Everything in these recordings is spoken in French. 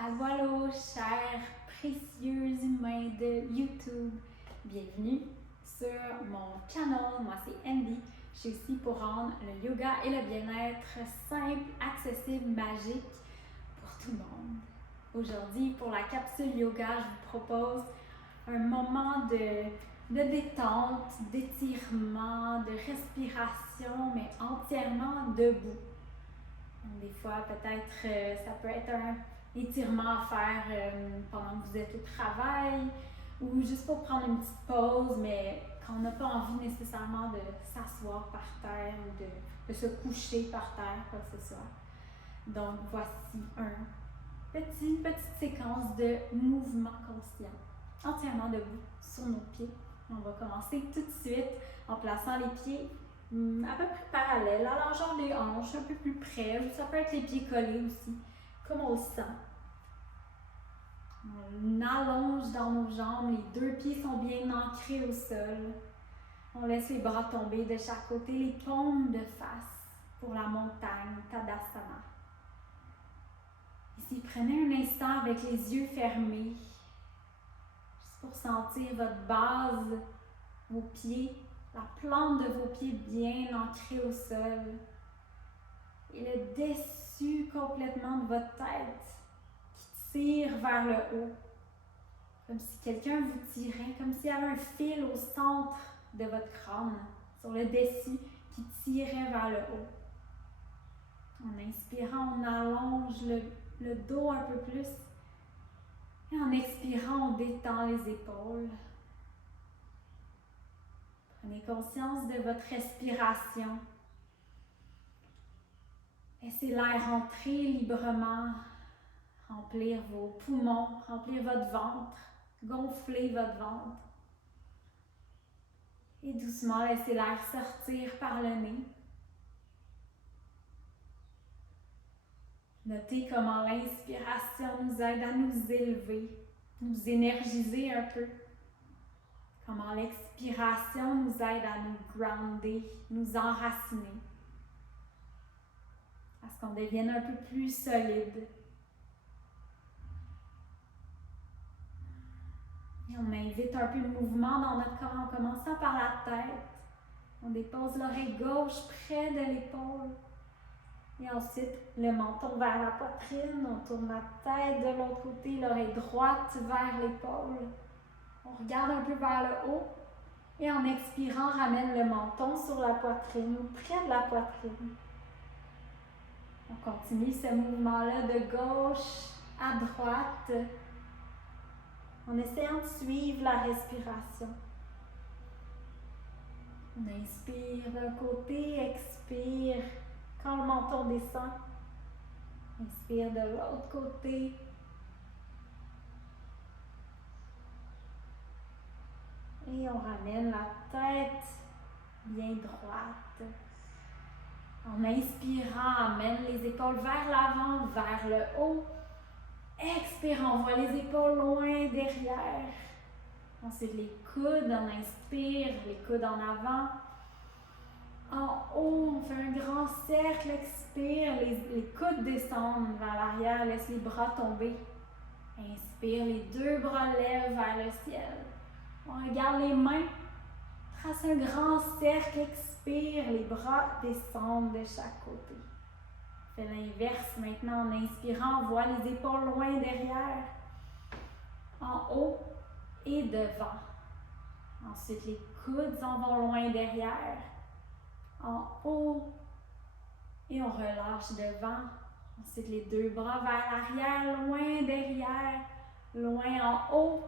Allô, allô, chers précieux humains de YouTube. Bienvenue sur mon channel. Moi, c'est Andy. Je suis ici pour rendre le yoga et le bien-être simple, accessible, magique pour tout le monde. Aujourd'hui, pour la capsule yoga, je vous propose un moment de détente, d'étirement, de respiration, mais entièrement debout. Donc, des fois, peut-être, ça peut être un étirement à faire pendant que vous êtes au travail ou juste pour prendre une petite pause, mais quand on n'a pas envie nécessairement de s'asseoir par terre ou de se coucher par terre, quoi que ce soit. Donc, voici une petite séquence de mouvement conscient, entièrement debout sur nos pieds. On va commencer tout de suite en plaçant les pieds à peu près parallèles, à la largeur des hanches, un peu plus près, ou ça peut être les pieds collés aussi, comme on le sent. On allonge dans nos jambes, les deux pieds sont bien ancrés au sol. On laisse les bras tomber de chaque côté, les paumes de face pour la montagne, Tadasana. Ici, prenez un instant avec les yeux fermés, juste pour sentir votre base, vos pieds, la plante de vos pieds bien ancrée au sol et le dessus complètement de votre tête qui tire vers le haut, comme si quelqu'un vous tirait, comme s'il y avait un fil au centre de votre crâne, sur le dessus, qui tirait vers le haut. En inspirant, on allonge le dos un peu plus et en expirant, on détend les épaules. Prenez conscience de votre respiration. Laissez l'air entrer librement, remplir vos poumons, remplir votre ventre, gonfler votre ventre. Et doucement, laissez l'air sortir par le nez. Notez comment l'inspiration nous aide à nous élever, nous énergiser un peu. Comment l'expiration nous aide à nous grounder, nous enraciner. À ce qu'on devienne un peu plus solide. Et on invite un peu de mouvement dans notre corps en commençant par la tête. On dépose l'oreille gauche près de l'épaule. Et ensuite, le menton vers la poitrine. On tourne la tête de l'autre côté, l'oreille droite vers l'épaule. On regarde un peu vers le haut. Et en expirant, ramène le menton sur la poitrine ou près de la poitrine. On continue ce mouvement-là de gauche à droite en essayant de suivre la respiration. On inspire d'un côté, expire quand le menton descend. Inspire de l'autre côté. Et on ramène la tête bien droite. En inspirant, amène les épaules vers l'avant, vers le haut. Expirant, on voit les épaules loin derrière. Ensuite, les coudes, on inspire, les coudes en avant. En haut, on fait un grand cercle, expire, les coudes descendent vers l'arrière, laisse les bras tomber. Inspire, les deux bras lèvent vers le ciel. On regarde les mains, trace un grand cercle, expire, les bras descendent de chaque côté. On fait l'inverse maintenant, en inspirant, on voit les épaules loin derrière, en haut et devant. Ensuite, les coudes s'en vont loin derrière, en haut, et on relâche devant. Ensuite, les deux bras vers l'arrière, loin derrière, loin en haut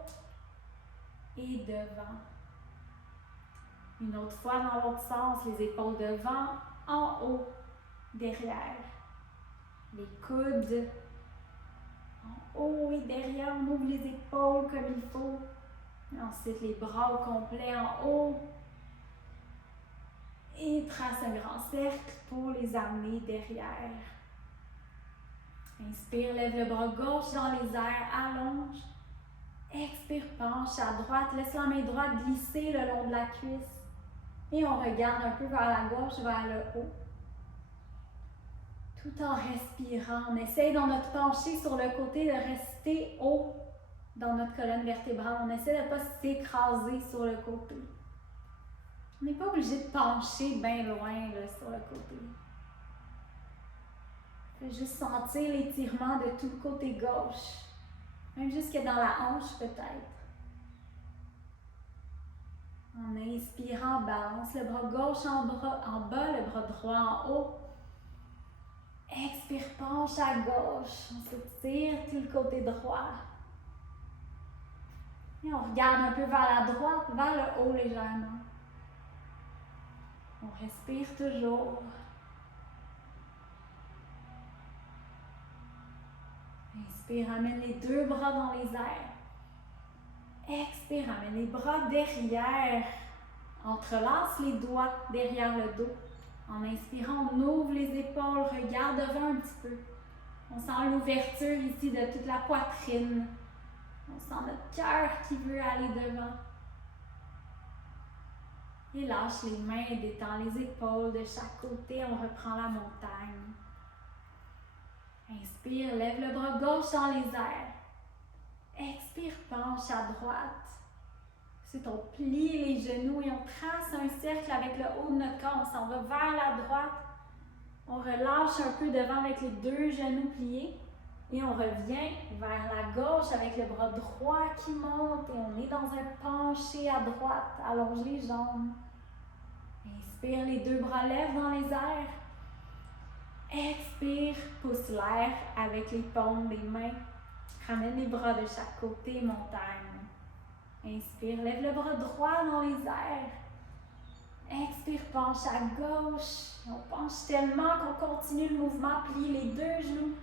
et devant. Une autre fois dans l'autre sens, les épaules devant, en haut, derrière. Les coudes en haut et derrière, on ouvre les épaules comme il faut. Et ensuite, les bras au complet en haut. Et trace un grand cercle pour les amener derrière. Inspire, lève le bras gauche dans les airs, allonge. Expire, penche à droite, laisse la main droite glisser le long de la cuisse. Et on regarde un peu vers la gauche, vers le haut. Tout en respirant, on essaye dans notre penchée sur le côté de rester haut dans notre colonne vertébrale. On essaie de ne pas s'écraser sur le côté. On n'est pas obligé de pencher bien loin là, sur le côté. On peut juste sentir l'étirement de tout le côté gauche. Même jusque dans la hanche peut-être. En inspirant, balance le bras gauche en bas, le bras droit en haut. Expire, penche à gauche. On s'étire tout le côté droit. Et on regarde un peu vers la droite, vers le haut légèrement. On respire toujours. Inspire, amène les deux bras dans les airs. Expire, amène les bras derrière. Entrelace les doigts derrière le dos. En inspirant, on ouvre les épaules, regarde devant un petit peu. On sent l'ouverture ici de toute la poitrine. On sent notre cœur qui veut aller devant. Et lâche les mains, détend les épaules de chaque côté. On reprend la montagne. Inspire, lève le bras gauche dans les airs. Expire, penche à droite. Ensuite, on plie les genoux et on trace un cercle avec le haut de notre corps. On s'en va vers la droite. On relâche un peu devant avec les deux genoux pliés. Et on revient vers la gauche avec le bras droit qui monte. Et on est dans un penché à droite. Allonge les jambes. Inspire, les deux bras lèvent dans les airs. Expire, pousse l'air avec les paumes des mains. Ramène les bras de chaque côté, montagne. Inspire, lève le bras droit dans les airs. Expire, penche à gauche. On penche tellement qu'on continue le mouvement, plie les deux genoux.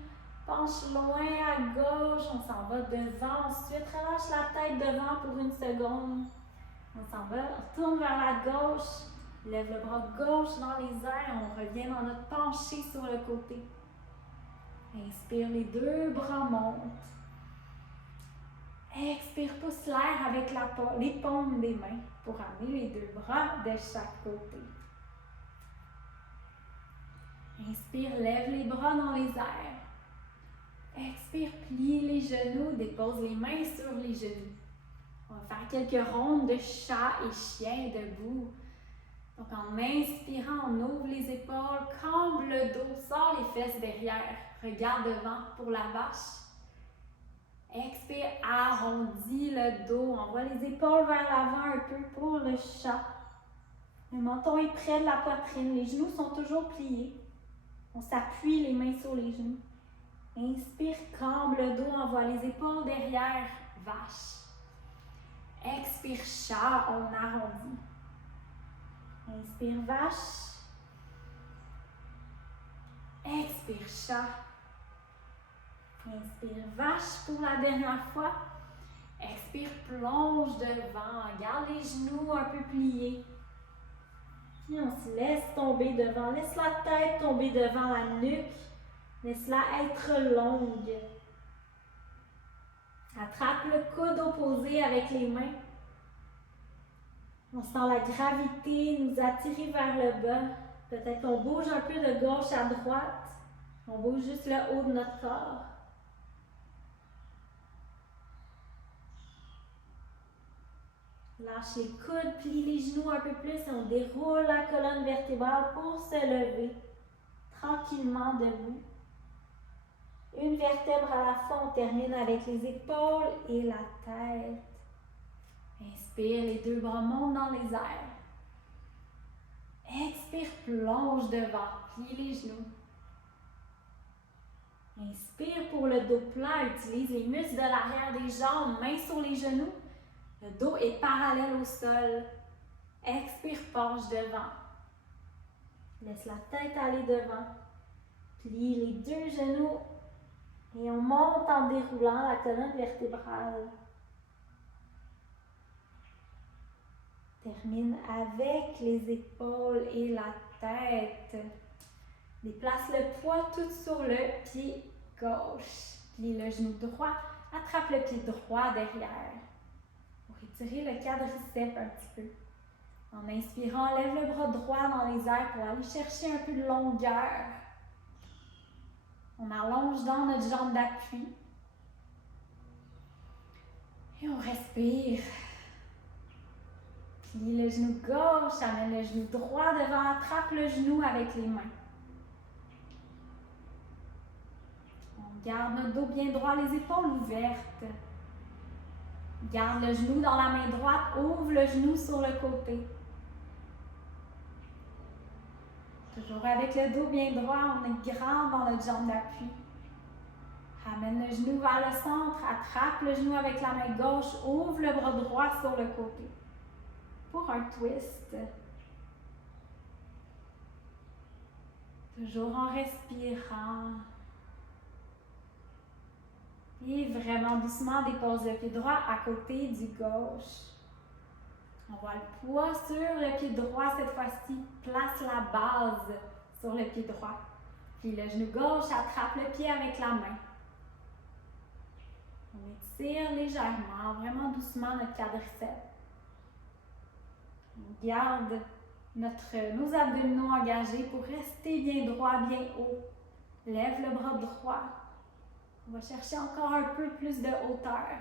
Penche loin à gauche, on s'en va devant. Ensuite, relâche la tête devant pour une seconde. On s'en va, on retourne vers la gauche. Lève le bras gauche dans les airs. On revient dans notre penché sur le côté. Inspire, les deux bras montent. Expire, pousse l'air avec les paumes des mains pour amener les deux bras de chaque côté. Inspire, lève les bras dans les airs. Expire, plie les genoux, dépose les mains sur les genoux. On va faire quelques rondes de chat et chien debout. Donc en inspirant, on ouvre les épaules, cambre le dos, sort les fesses derrière. Regarde devant pour la vache. Expire, arrondis le dos, envoie les épaules vers l'avant un peu pour le chat. Le menton est près de la poitrine, les genoux sont toujours pliés. On s'appuie les mains sur les genoux. Inspire, cambre le dos, envoie les épaules derrière, vache. Expire, chat, on arrondit. Inspire, vache. Expire, chat. Inspire, vache pour la dernière fois. Expire, plonge devant. Garde les genoux un peu pliés. Puis on se laisse tomber devant. Laisse la tête tomber devant la nuque. Laisse-la être longue. Attrape le coude opposé avec les mains. On sent la gravité nous attirer vers le bas. Peut-être qu'on bouge un peu de gauche à droite. On bouge juste le haut de notre corps. Lâche les coudes, plie les genoux un peu plus et on déroule la colonne vertébrale pour se lever tranquillement debout. Une vertèbre à la fois, on termine avec les épaules et la tête. Inspire, les deux bras montent dans les airs. Expire, plonge devant, plie les genoux. Inspire pour le dos plat, utilise les muscles de l'arrière des jambes, mains sur les genoux. Le dos est parallèle au sol. Expire, penche devant. Laisse la tête aller devant. Plie les deux genoux et on monte en déroulant la colonne vertébrale. Termine avec les épaules et la tête. Déplace le poids tout sur le pied gauche. Plie le genou droit, attrape le pied droit derrière. Pour étirer le quadriceps un petit peu. En inspirant, lève le bras droit dans les airs pour aller chercher un peu de longueur. On allonge dans notre jambe d'appui. Et on respire. Plie le genou gauche, amène le genou droit devant, attrape le genou avec les mains. On garde notre dos bien droit, les épaules ouvertes. Garde le genou dans la main droite, ouvre le genou sur le côté. Toujours avec le dos bien droit, on est grand dans notre jambe d'appui. Ramène le genou vers le centre, attrape le genou avec la main gauche, ouvre le bras droit sur le côté. Pour un twist. Toujours en respirant. Et vraiment doucement, dépose le pied droit à côté du gauche. On voit le poids sur le pied droit cette fois-ci. Place la base sur le pied droit. Puis le genou gauche attrape le pied avec la main. On étire légèrement, vraiment doucement notre quadriceps. On garde nos abdominaux engagés pour rester bien droit, bien haut. Lève le bras droit. On va chercher encore un peu plus de hauteur.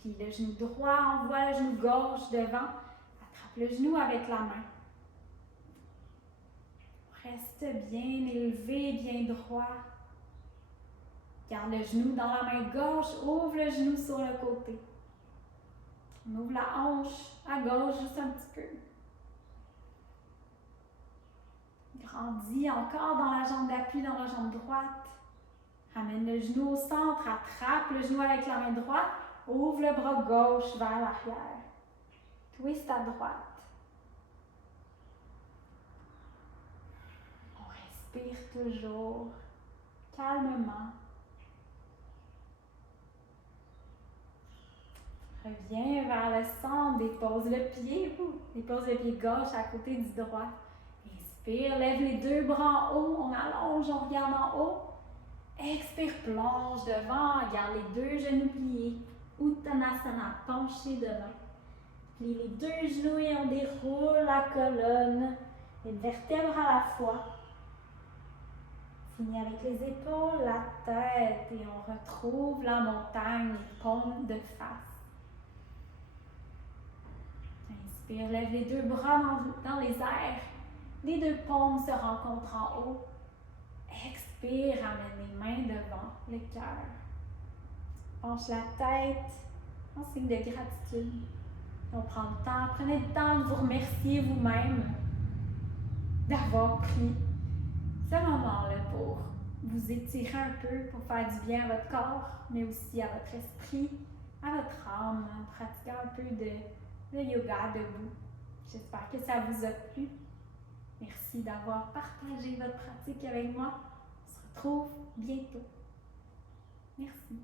Plie le genou droit, envoie le genou gauche devant. Attrape le genou avec la main. Reste bien élevé, bien droit. Garde le genou dans la main gauche, ouvre le genou sur le côté. On ouvre la hanche à gauche juste un petit peu. Grandis encore dans la jambe d'appui, dans la jambe droite. Ramène le genou au centre, attrape le genou avec la main droite, ouvre le bras gauche vers l'arrière. Twist à droite. On respire toujours, calmement. Reviens vers le centre, dépose le pied gauche à côté du droit. Inspire, lève les deux bras en haut, on allonge, on regarde en haut. Expire, plonge devant, garde les deux genoux pliés. Uttanasana, penché devant. Plie les deux genoux et on déroule la colonne, une vertèbre à la fois. Finis avec les épaules, la tête et on retrouve la montagne, paume de face. Inspire, lève les deux bras dans les airs. Les deux paumes se rencontrent en haut. Expire, ramène les mains devant le cœur. Penche la tête en signe de gratitude. On prend le temps, prenez le temps de vous remercier vous-même d'avoir pris ce moment-là pour vous étirer un peu, pour faire du bien à votre corps, mais aussi à votre esprit, à votre âme, en pratiquant un peu de yoga debout. J'espère que ça vous a plu. Merci d'avoir partagé votre pratique avec moi. On se retrouve bientôt. Merci.